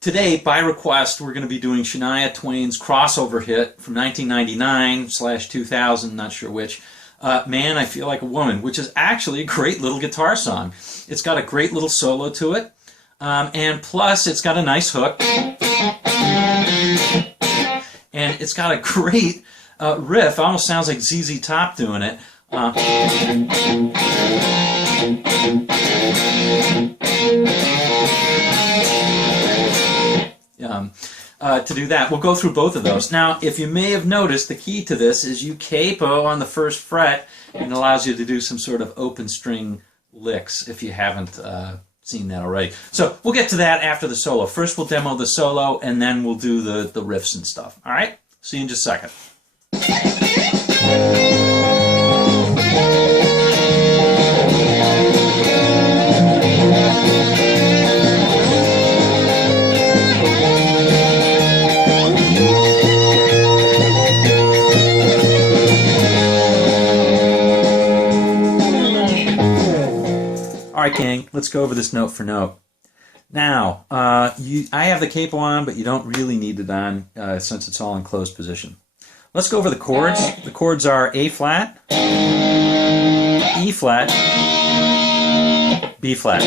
Today, by request, we're going to be doing Shania Twain's crossover hit from 1999/2000, not sure which, Man, I Feel Like a Woman, which is actually a great little guitar song. It's got a great little solo to it, and plus it's got a nice hook, and it's got a great riff. Almost sounds like ZZ Top doing it. To do that, we'll go through both of those. Now, if you may have noticed, the key to this is you capo on the first fret, and it allows you to do some sort of open string licks if you haven't seen that already. So we'll get to that after the solo. First we'll demo the solo, and then we'll do the riffs and stuff. All right? See you in just a second. All right, gang, let's go over this note for note. Now, I have the capo on, but you don't really need it on since it's all in closed position. Let's go over the chords. The chords are A flat, E flat, B flat,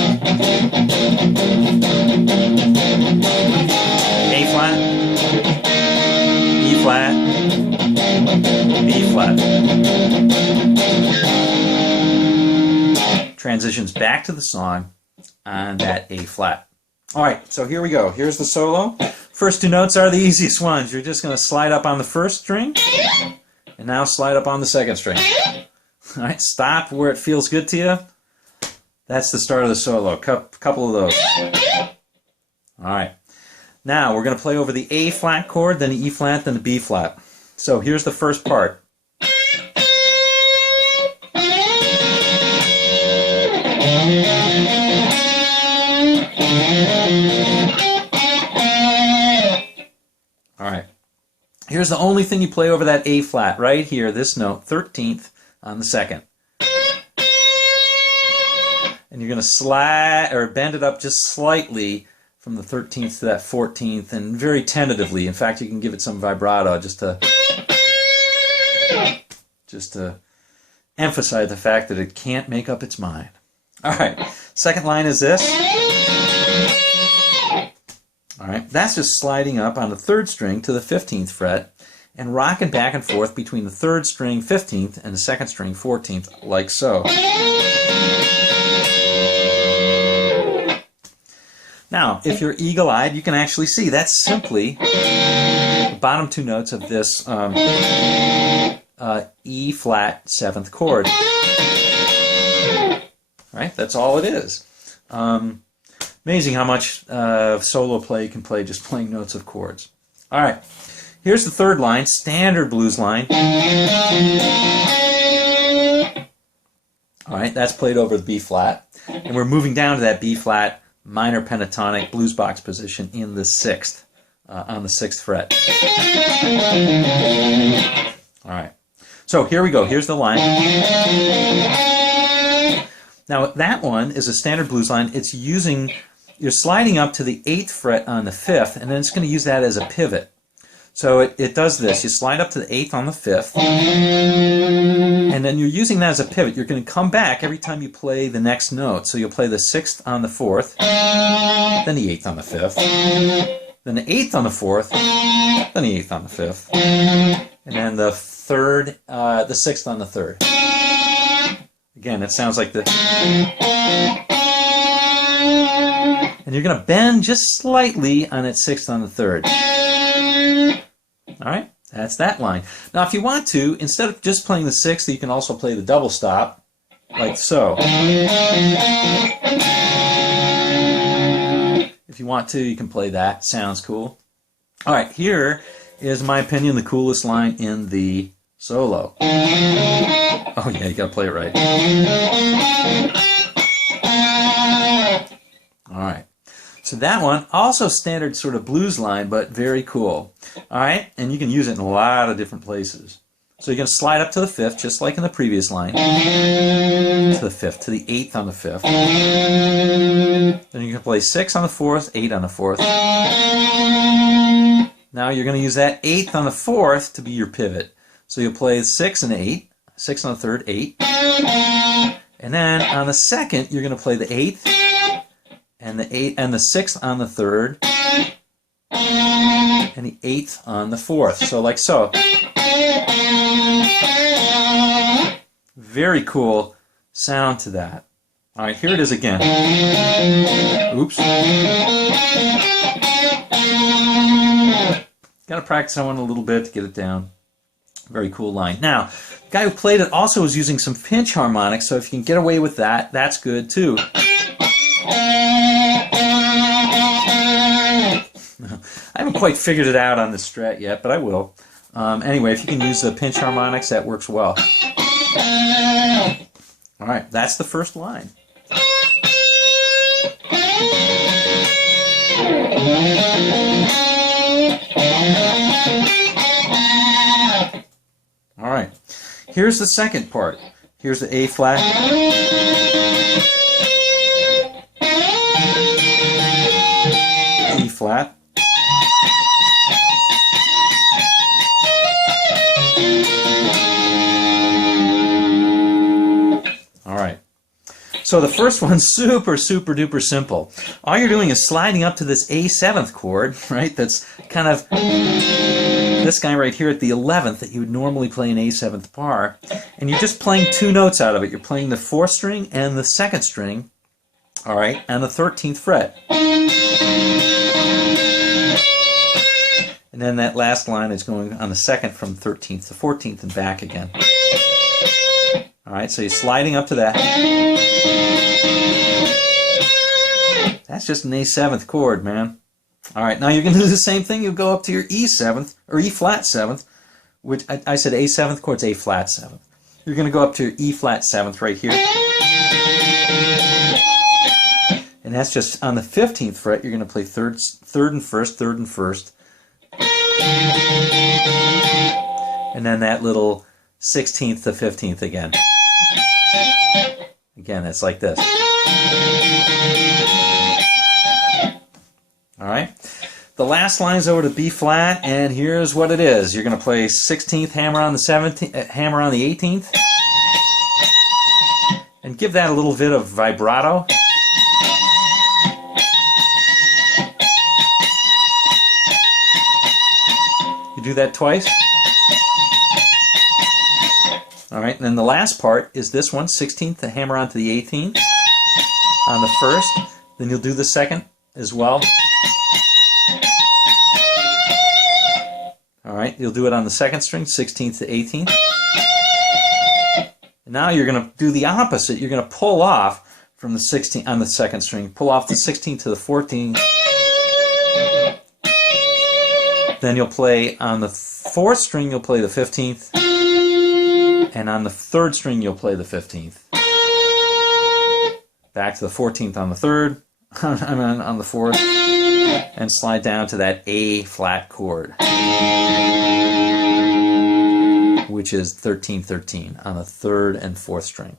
A flat, E flat, B flat. Transitions back to the song on that A flat. All right, so here we go. Here's the solo. First two notes are the easiest ones. You're just going to slide up on the first string, and now slide up on the second string. All right, stop where it feels good to you. That's the start of the solo. Couple of those. All right. Now we're going to play over the A flat chord, then the E flat, then the B flat. So here's the first part. All right. Here's the only thing you play over that A flat, right here, this note, 13th on the second. And you're going to slide or bend it up just slightly from the 13th to that 14th, and very tentatively. In fact, you can give it some vibrato just to emphasize the fact that it can't make up its mind. All right, second line is this. All right, that's just sliding up on the third string to the 15th fret and rocking back and forth between the third string 15th and the second string 14th, like so. Now, if you're eagle-eyed, you can actually see that's simply the bottom two notes of this E flat 7th chord. Right? That's all it is. Amazing how much solo play you can play just playing notes of chords. All right. Here's the third line, standard blues line. All right, that's played over the B flat. And we're moving down to that B flat minor pentatonic blues box position in the 6th, on the 6th fret. All right. So here we go. Here's the line. Now that one is a standard blues line. It's you're sliding up to the 8th fret on the 5th, and then it's going to use that as a pivot. So it does this. You slide up to the 8th on the 5th, and then you're using that as a pivot. You're going to come back every time you play the next note. So you'll play the 6th on the 4th, then the 8th on the 5th, then the 8th on the 4th, then the 8th on the 5th, and then the 6th on the 3rd. Again, it sounds like the... And you're going to bend just slightly on that 6th on the 3rd. All right, that's that line. Now, if you want to, instead of just playing the 6th, you can also play the double stop, like so. If you want to, you can play that. Sounds cool. All right, here is, in my opinion, the coolest line in the solo. Oh yeah, you gotta play it right. All right. So that one, also standard sort of blues line, but very cool. All right, and you can use it in a lot of different places. So you're going to slide up to the 5th, just like in the previous line, to the 5th, to the 8th on the 5th, Then you can play 6 on the 4th, 8 on the 4th. Now you're going to use that 8th on the 4th to be your pivot. So you'll play 6 and 8, 6 on the 3rd, 8. And then on the 2nd, you're going to play the 8th and the 6th on the 3rd and the 8th on the 4th. So like so. Very cool sound to that. All right, here it is again. Oops. Got to practice that one a little bit to get it down. Very cool line. Now, the guy who played it also was using some pinch harmonics, so if you can get away with that, that's good too. I haven't quite figured it out on the Strat yet, but I will. Anyway, if you can use the pinch harmonics, that works well. All right, that's the first line. All right, here's the second part. Here's the A flat, E flat, all right. So the first one's super duper simple. All you're doing is sliding up to this A7th chord, right? That's kind of this guy right here at the 11th that you would normally play an A7th bar, and you're just playing 2 notes out of it. You're playing the 4th string and the 2nd string, all right, and the 13th fret. And then that last line is going on the 2nd from 13th to 14th and back again. All right, so you're sliding up to that. That's just an A7th chord, man. All right, now you're going to do the same thing. You'll go up to your E7th, or E flat 7th, which I said A7th chord, it's A flat 7th. You're going to go up to your E flat 7th right here. And that's just on the 15th fret, you're going to play third and 1st, 3rd and 1st. And then that little 16th to 15th again. Again, it's like this. All right. The last line is over to B flat, and here's what it is. You're going to play 16th, hammer on the 17th, hammer on the 18th, and give that a little bit of vibrato. You do that twice. All right, and then the last part is this one, 16th, the hammer onto the 18th on the 1st. Then you'll do the 2nd as well. All right, you'll do it on the 2nd string, 16th to 18th. And now you're going to do the opposite. You're going to pull off from the 16th on the 2nd string, pull off the 16th to the 14th. Then you'll play on the 4th string, you'll play the 15th. And on the 3rd string, you'll play the 15th. Back to the 14th on the 3rd, on the 4th, and slide down to that A flat chord, which is 13-13 on the 3rd and 4th string.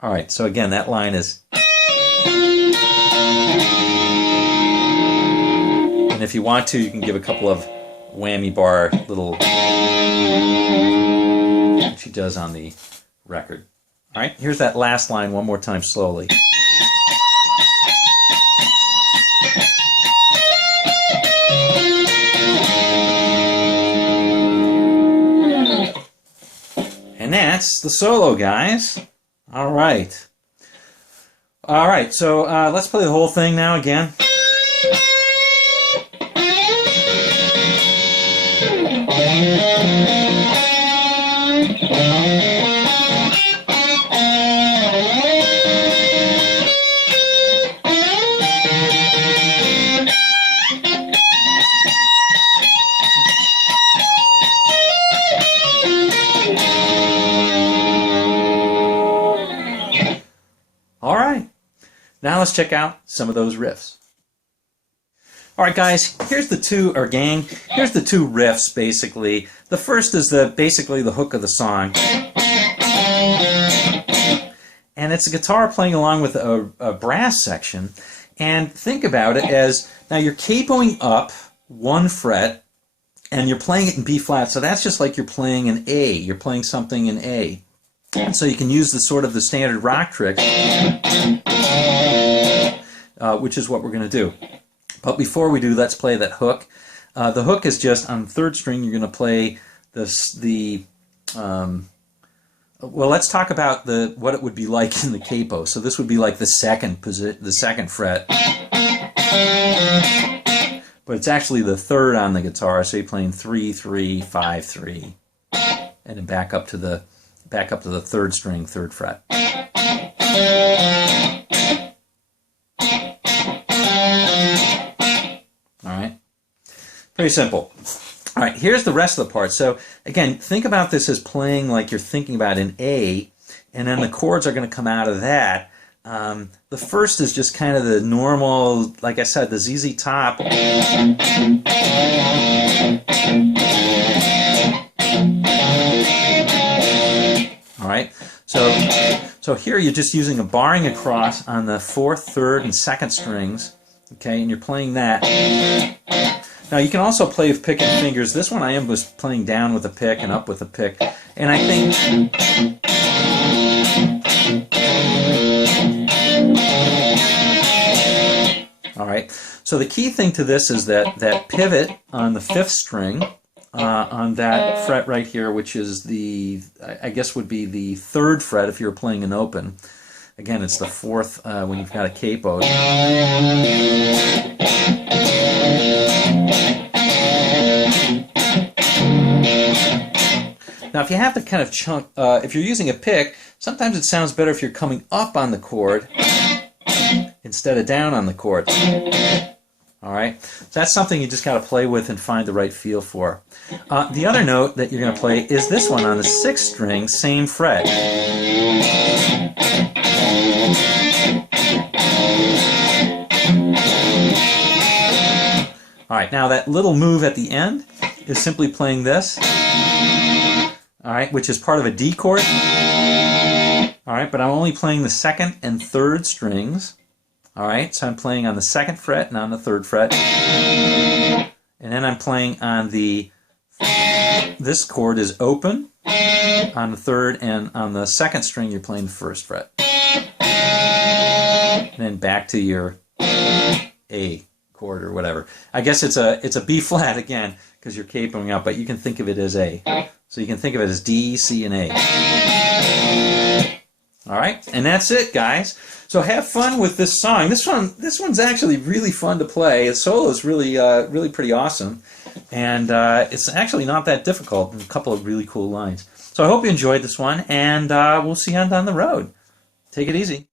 All right, so again, that line is. And if you want to, you can give a couple of whammy bar little. She does on the record. All right, here's that last line one more time slowly. And that's the solo, guys. All right. All right, so let's play the whole thing now again. All right, now let's check out some of those riffs. All right, guys, here's the two riffs, basically. The first is basically the hook of the song. and it's a guitar playing along with a brass section. And think about it as, now you're capoing up one fret, and you're playing it in B flat, so that's just like you're playing an A. You're playing something in A. And so you can use the sort of the standard rock trick, which is what we're going to do. But before we do, let's play that hook. The hook is just on the third string. You're going to play well, let's talk about what it would be like in the capo. So this would be like the second fret, but it's actually the third on the guitar. So you're playing 3, 3, 5, 3, and then back up to the third string, third fret. All right, pretty simple. All right, here's the rest of the part. So again, think about this as playing like you're thinking about an A, and then the chords are going to come out of that. The first is just kind of the normal, like I said, the ZZ Top. All right, so here you're just using a barring across on the fourth, third, and second strings, okay, and you're playing that. Now you can also play with pick and fingers. This one I am was playing down with a pick and up with a pick, and I think all right. So the key thing to this is that pivot on the fifth string, on that fret right here, which is I guess would be the third fret if you were playing an open. Again, it's the fourth when you've got a capo. Now, if you have to kind of chunk, if you're using a pick, sometimes it sounds better if you're coming up on the chord instead of down on the chord. All right, so that's something you just got to play with and find the right feel for. The other note that you're going to play is this one on the sixth string, same fret. All right, now that little move at the end is simply playing this. All right, which is part of a D chord. All right, but I'm only playing the second and third strings. All right, so I'm playing on the second fret and on the third fret. And then I'm playing on this chord is open on the third, and on the second string you're playing the first fret. And then back to your A chord or whatever. I guess it's a B flat again because you're capoing up, but you can think of it as A. So you can think of it as D, C, and A. All right, and that's it, guys. So have fun with this song. This one's actually really fun to play. The solo is really pretty awesome, and it's actually not that difficult. And a couple of really cool lines. So I hope you enjoyed this one, and we'll see you on down the road. Take it easy.